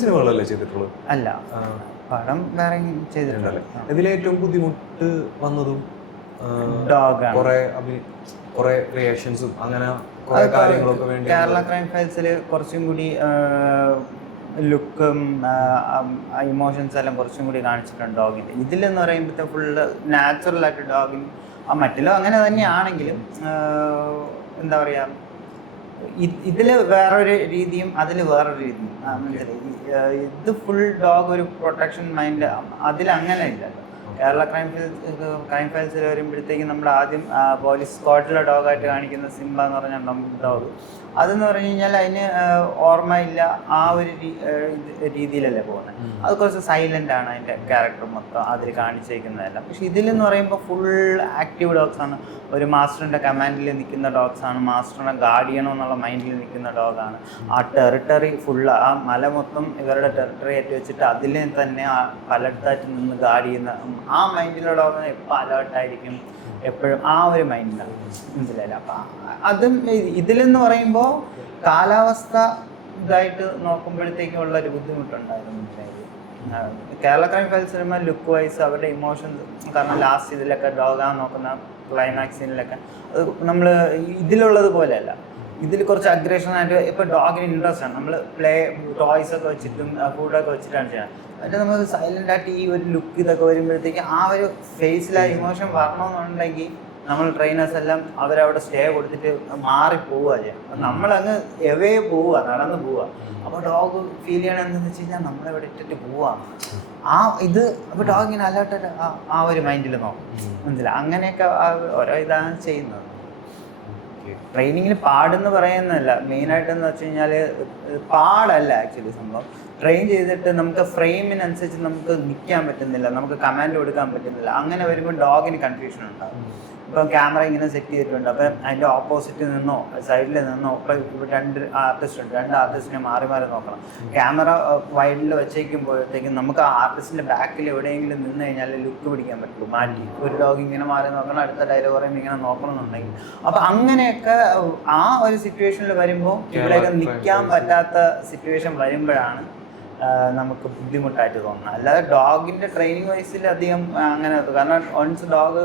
സിനിമകളല്ലേ ചെയ്തിട്ടുള്ളത്? അല്ല, പടം വേറെ ചെയ്തിട്ടുണ്ടല്ലേ. ഇതിലേറ്റവും ബുദ്ധിമുട്ട് വന്നതും കുറെ റിയാക്ഷൻസും അങ്ങനെ കാര്യങ്ങളൊക്കെ വേണ്ടി കേരള ക്രൈം ഫയൽസിൽ കുറച്ചും കൂടി ലുക്കും ഇമോഷൻസ് എല്ലാം കുറച്ചും കൂടി കാണിച്ചിട്ടുണ്ട് ഡോഗിൻ്റെ. ഇതിലെന്ന് പറയുമ്പോഴത്തെ ഫുള്ള് നാച്ചുറലായിട്ട് ഡോഗിന് മറ്റിലും അങ്ങനെ തന്നെയാണെങ്കിലും എന്താ പറയുക, ഇതിൽ വേറൊരു രീതിയും അതിൽ വേറൊരു രീതിയും ഇത് ഫുൾ ഡോഗ് ഒരു പ്രൊട്ടക്ഷൻ മൈൻഡ് അതിലങ്ങനെ ഇല്ലല്ലോ. കേരള ക്രൈം ഫയൽസിൽ വരുമ്പോഴത്തേക്കും നമ്മൾ ആദ്യം പോലീസ് സ്ക്വാഡിലെ ഡോഗായിട്ട് കാണിക്കുന്ന സിംബ എന്ന് പറഞ്ഞ ഡോഗ്, അതെന്ന് പറഞ്ഞു കഴിഞ്ഞാൽ അതിന് ഓർമ്മയില്ല, ആ ഒരു രീതിയിലല്ലേ പോകുന്നത്. അത് കുറച്ച് സൈലൻ്റ് ആണ് അതിൻ്റെ ക്യാരക്ടർ മൊത്തം അതിൽ കാണിച്ചേക്കുന്നതെല്ലാം. പക്ഷെ ഇതിലെന്ന് പറയുമ്പോൾ ഫുൾ ആക്റ്റീവ് ഡോഗ്സ് ആണ്. ഒരു മാസ്റ്ററിൻ്റെ കമാൻഡിൽ നിൽക്കുന്ന ഡോഗ്സ് ആണ്, മാസ്റ്ററിനെ ഗാർഡ് ചെയ്യണം എന്നുള്ള മൈൻഡിൽ നിൽക്കുന്ന ഡോഗാണ്. ആ ടെറിട്ടറി ഫുള്ള്, ആ മല മൊത്തം ഇവരുടെ ടെറിട്ടറി ആയിട്ട് വെച്ചിട്ട് അതിൽ തന്നെ പലയിടത്തായിട്ട് നിന്ന് ഗാർഡ് ചെയ്യുന്ന ആ മൈൻഡിലുള്ള ഡോഗ് എപ്പോൾ അലേർട്ടായിരിക്കും, എപ്പോഴും ആ ഒരു മൈൻഡിലാണ് മനസ്സിലായില്ല. അപ്പം അതും ഇതിലെന്ന് പറയുമ്പോൾ കാലാവസ്ഥ ഇതായിട്ട് നോക്കുമ്പോഴത്തേക്കും ഉള്ള ഒരു ബുദ്ധിമുട്ടുണ്ടായിരുന്നു. Kerala crime files cinema look wise അവരുടെ ഇമോഷൻസ്, കാരണം ലാസ്റ്റ് ഇതിലൊക്കെ ഡോഗാൻ നോക്കുന്ന ക്ലൈമാക്സ് സീനിലൊക്കെ അത് നമ്മൾ ഇതിലുള്ളത് പോലെയല്ല. ഇതിൽ കുറച്ച് അഗ്രഷനായിട്ട് ഇപ്പോൾ ഡോഗിന് ഇൻട്രസ്റ്റ് ആണ്. നമ്മൾ ടോയ്സ് ഒക്കെ വെച്ചിട്ടും ഫുഡൊക്കെ വെച്ചിട്ടാണ് ചെയ്യുന്നത്. എന്നിട്ട് നമ്മൾ സൈലൻ്റ് ആയിട്ട് ഈ ഒരു ലുക്ക് ഇതൊക്കെ വരുമ്പോഴത്തേക്ക് ആ ഒരു ഫേസിൽ ആ ഇമോഷൻ വരണമെന്നുണ്ടെങ്കിൽ നമ്മൾ ട്രെയിനേഴ്സ് എല്ലാം അവരവിടെ സ്റ്റേ കൊടുത്തിട്ട് മാറിപ്പോവുക ചെയ്യാം. നമ്മളങ്ങ് എവേ പോവുക, നടന്ന് പോവുക. അപ്പോൾ ഡോഗ് ഫീൽ ചെയ്യണം എന്താണെന്ന് വെച്ച് കഴിഞ്ഞാൽ നമ്മളെവിടെ ഇട്ടിട്ട് പോവാണ് ഇത്. അപ്പോൾ ഡോഗ് ഇങ്ങനെ അലേർട്ടായിട്ട് ആ ഒരു മൈൻഡിൽ നോക്കും, മനസ്സിലായി. അങ്ങനെയൊക്കെ ഓരോ ഇതാണ് ചെയ്യുന്നത്. ട്രെയിനിങ്ങിൽ പാടെന്ന് പറയുന്നതല്ല മെയിനായിട്ടെന്ന് വെച്ച് കഴിഞ്ഞാൽ, പാടല്ല ആക്ച്വലി സംഭവം. ട്രെയിൻ ചെയ്തിട്ട് നമുക്ക് ഫ്രെയിമിനനുസരിച്ച് നമുക്ക് നിൽക്കാൻ പറ്റുന്നില്ല, നമുക്ക് കമാൻഡ് കൊടുക്കാൻ പറ്റുന്നില്ല. അങ്ങനെ വരുമ്പോൾ ഡോഗിന് കൺഫ്യൂഷൻ ഉണ്ടാകും. ഇപ്പം ക്യാമറ ഇങ്ങനെ സെറ്റ് ചെയ്തിട്ടുണ്ട്, അപ്പം അതിൻ്റെ ഓപ്പോസിറ്റിൽ നിന്നോ സൈഡിൽ നിന്നോ ഇപ്പം ഇവിടെ രണ്ട് ആർട്ടിസ്റ്റ് ഉണ്ട്, രണ്ട് ആർട്ടിസ്റ്റിനെ മാറി മാറി നോക്കണം. ക്യാമറ വൈഡിൽ വെച്ചേക്കുമ്പോഴത്തേക്കും നമുക്ക് ആ ആർട്ടിസ്റ്റിൻ്റെ ബാക്കിൽ എവിടെയെങ്കിലും നിന്ന് കഴിഞ്ഞാൽ ലുക്ക് പിടിക്കാൻ പറ്റുള്ളൂ. മാറ്റി ഒരു ഡോഗ് ഇങ്ങനെ മാറി നോക്കണം, അടുത്ത ഡയലോഗ് പറയുമ്പോൾ ഇങ്ങനെ നോക്കണമെന്നുണ്ടെങ്കിൽ. അപ്പം അങ്ങനെയൊക്കെ ആ ഒരു സിറ്റുവേഷനിൽ വരുമ്പോൾ ഇവിടെയൊക്കെ നിൽക്കാൻ പറ്റാത്ത സിറ്റുവേഷൻ വരുമ്പോഴാണ് നമുക്ക് ബുദ്ധിമുട്ടായിട്ട് തോന്നുന്നത്. അല്ലാതെ ഡോഗിൻ്റെ ട്രെയിനിങ് വൈസിൽ അധികം അങ്ങനെ, കാരണം വൺസ് ഡോഗ്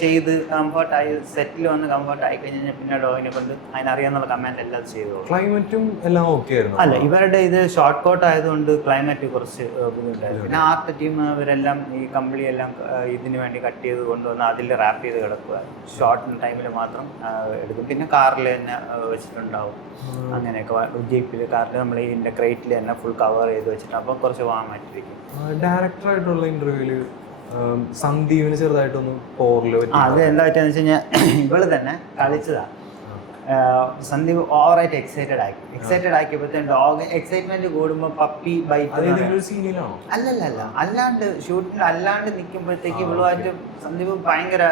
ചെയ്ത് കംഫർട്ടായി സെറ്റിൽ വന്ന് കംഫർട്ടായി കഴിഞ്ഞാൽ പിന്നെ ഡോഗിനെ കൊണ്ട് അതിനറിയാന്നുള്ള കമാൻഡ് എല്ലാം ചെയ്തു. ക്ലൈമറ്റും എല്ലാം ഓക്കെ ആയിരുന്നു. അല്ല, ഇവരുടെ ഇത് ഷോർട്ട് കോട്ട് ആയതുകൊണ്ട് ക്ലൈമറ്റ് കുറച്ച് ബുദ്ധിമുട്ടായിരുന്നു. പിന്നെ ആർട്ട് ടീം ഇവരെല്ലാം ഈ കമ്പിളിയെല്ലാം ഇതിന് വേണ്ടി കട്ട് ചെയ്ത് കൊണ്ടുവന്ന് അതിൽ റാപ്പ് ചെയ്ത് കിടക്കുക. ഷോർട്ട് ടൈമിൽ മാത്രം എടുക്കും. പിന്നെ കാറിൽ തന്നെ വെച്ചിട്ടുണ്ടാവും. അങ്ങനെയൊക്കെ ജീപ്പിൽ കാറിൽ നമ്മൾ ഇതിൻ്റെ ക്രേറ്റിൽ തന്നെ ഫുൾ കവർ ചെയ്ത് വെച്ചിട്ട് അപ്പോൾ കുറച്ച് വാങ്ങാമായിട്ടിരിക്കും. ഡയറക്ടറായിട്ടുള്ള ഇന്റർവ്യൂവിൽ സന്ദീപിന് ചെറുതായിട്ടൊന്ന് പോറിൽ അത് എന്താ പറ്റുക വെച്ച് കഴിഞ്ഞാൽ ഇവള് തന്നെ കളിച്ചതാണ്. സന്ദീപ് ഓവറായിട്ട് എക്സൈറ്റഡ് ആക്കിയപ്പോഴത്തേക്കും ഡോഗ് എക്സൈറ്റ്മെന്റ് കൂടുമ്പോൾ പപ്പി ബൈറ്റ്. അല്ലല്ല, അല്ലാണ്ട് ഷൂട്ടിൽ അല്ലാണ്ട് നിൽക്കുമ്പോഴത്തേക്ക് ഇവളുമായിട്ട് സന്ദീപ് ഭയങ്കര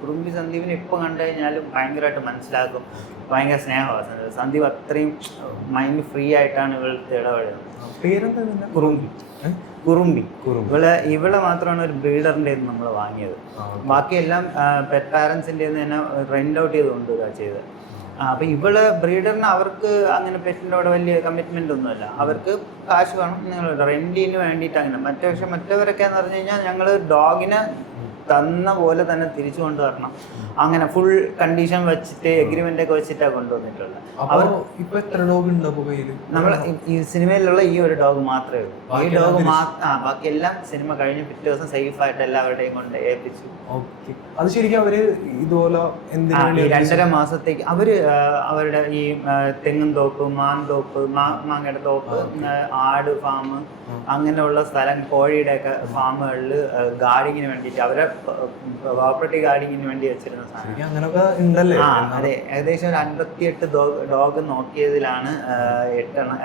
കുറുമ്പി. സന്ദീപിനെ എപ്പോൾ കണ്ടു കഴിഞ്ഞാലും ഭയങ്കരമായിട്ട് മനസ്സിലാക്കും, ഭയങ്കര സ്നേഹമാണ് സന്ദീപ്. അത്രയും മൈൻഡ് ഫ്രീ ആയിട്ടാണ് ഇവളുടെ ഇടപെടുന്നത്. പേരെന്താ? കുറുമ്പി. ഇവളെ മാത്രമാണ് ഒരു ബ്രീഡറിൻ്റെ നമ്മൾ വാങ്ങിയത്. ബാക്കിയെല്ലാം പെറ്റ് പാരൻസിൻ്റെ തന്നെ റെന്റ് ഔട്ട് ചെയ്ത് കൊണ്ടുവരിക ചെയ്തത്. അപ്പം ഇവള് ബ്രീഡറിന് അവർക്ക് അങ്ങനെ പെറ്റിൻ്റെ കൂടെ വലിയ കമ്മിറ്റ്മെൻ്റ് ഒന്നുമില്ല. അവർക്ക് കാശ് വേണം, നിങ്ങൾ റെന്റിന് വേണ്ടിയിട്ട് അങ്ങനെ. മറ്റവരൊക്കെ എന്ന് പറഞ്ഞു കഴിഞ്ഞാൽ ഞങ്ങൾ ഡോഗിനെ തന്ന പോലെ തന്നെ തിരിച്ചു കൊണ്ടുവരണം, അങ്ങനെ ഫുൾ കണ്ടീഷൻ വെച്ചിട്ട് എഗ്രിമെന്റ് ഒക്കെ വെച്ചിട്ടാണ് കൊണ്ടുവന്നിട്ടുള്ളത്. അവർ ഇപ്പൊ എത്ര ഡോഗ് ഉണ്ട് നമ്മൾ ഈ സിനിമയിലുള്ള ഈ ഒരു ഡോഗ് മാത്രമേ ഉള്ളൂ. ഈ ഡോഗ് ബാക്കി എല്ലാം സിനിമ കഴിഞ്ഞ് പിറ്റേ ദിവസം സേഫ് ആയിട്ട് എല്ലാവരുടെയും കൊണ്ട് ഏൽപ്പിച്ചു. അത് ശരിക്കും അവര് ഇതുപോലെ 2.5 മാസത്തേക്ക് അവര് അവരുടെ ഈ തെങ്ങും തോപ്പ്, മാന്തോപ്പ്, മാങ്ങയുടെ തോപ്പ്, ആട് ഫാം, അങ്ങനെയുള്ള സ്ഥലം, കോഴിയുടെ ഒക്കെ ഫാമുകളിൽ ഗാർഡിങ്ങിന് വേണ്ടിയിട്ട് അവരെ പ്രോപ്പർട്ടി ഗാർഡിങ്ങിന് വേണ്ടി വെച്ചിരുന്ന സാധനം. അതെ, ഏകദേശം ഒരു 58 ഡോഗ് നോക്കിയതിലാണ്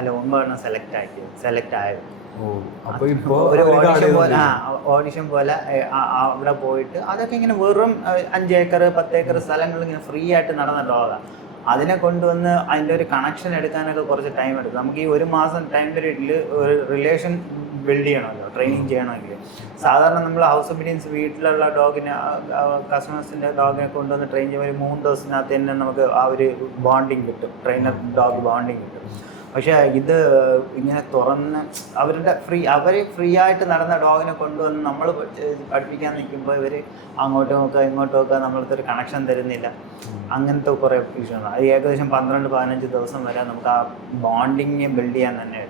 9 എണ്ണം സെലക്ട് ആയത്. ഒരു ഓഡിഷൻ പോലെ അവിടെ പോയിട്ട് അതൊക്കെ ഇങ്ങനെ വെറും 5 ഏക്കർ 10 ഏക്കർ സ്ഥലങ്ങൾ ഇങ്ങനെ ഫ്രീ ആയിട്ട് നടന്ന ഡോഗാണ്. അതിനെ കൊണ്ടുവന്ന് അതിൻ്റെ ഒരു കണക്ഷൻ എടുക്കാനൊക്കെ കുറച്ച് ടൈം എടുക്കും. നമുക്ക് ഈ 1 മാസം ടൈം പീരീഡിൽ ഒരു റിലേഷൻ ബിൽഡ് ചെയ്യണമല്ലോ, ട്രെയിനിങ് ചെയ്യണമെങ്കിൽ. സാധാരണ നമ്മൾ ഹൗസ് ഒബീഡിയൻസ് വീട്ടിലുള്ള ഡോഗിനെ, കസ്റ്റമേഴ്സിൻ്റെ ഡോഗിനെ കൊണ്ടുവന്ന് ട്രെയിൻ ചെയ്യുമ്പോൾ 3 ദിവസത്തിനകത്ത് തന്നെ നമുക്ക് ആ ഒരു ബോണ്ടിങ് കിട്ടും, ട്രെയിനർ ഡോഗ് ബോണ്ടിങ് കിട്ടും. പക്ഷേ ഇത് ഇങ്ങനെ തുറന്ന് അവർ ഫ്രീ ആയിട്ട് നടന്ന ഡോഗിനെ കൊണ്ടുവന്ന് നമ്മൾ പഠിപ്പിക്കാൻ നിൽക്കുമ്പോൾ ഇവർ അങ്ങോട്ടും നോക്കുക ഇങ്ങോട്ടും നോക്കുക നമ്മളടുത്ത് ഒരു കണക്ഷൻ തരുന്നില്ല. അങ്ങനത്തെ കുറേ ഇഷ്യൂസ്. അത് ഏകദേശം 12-15 ദിവസം വരെ നമുക്ക് ആ ബോണ്ടിങ് ബിൽഡ് ചെയ്യാൻ തന്നെ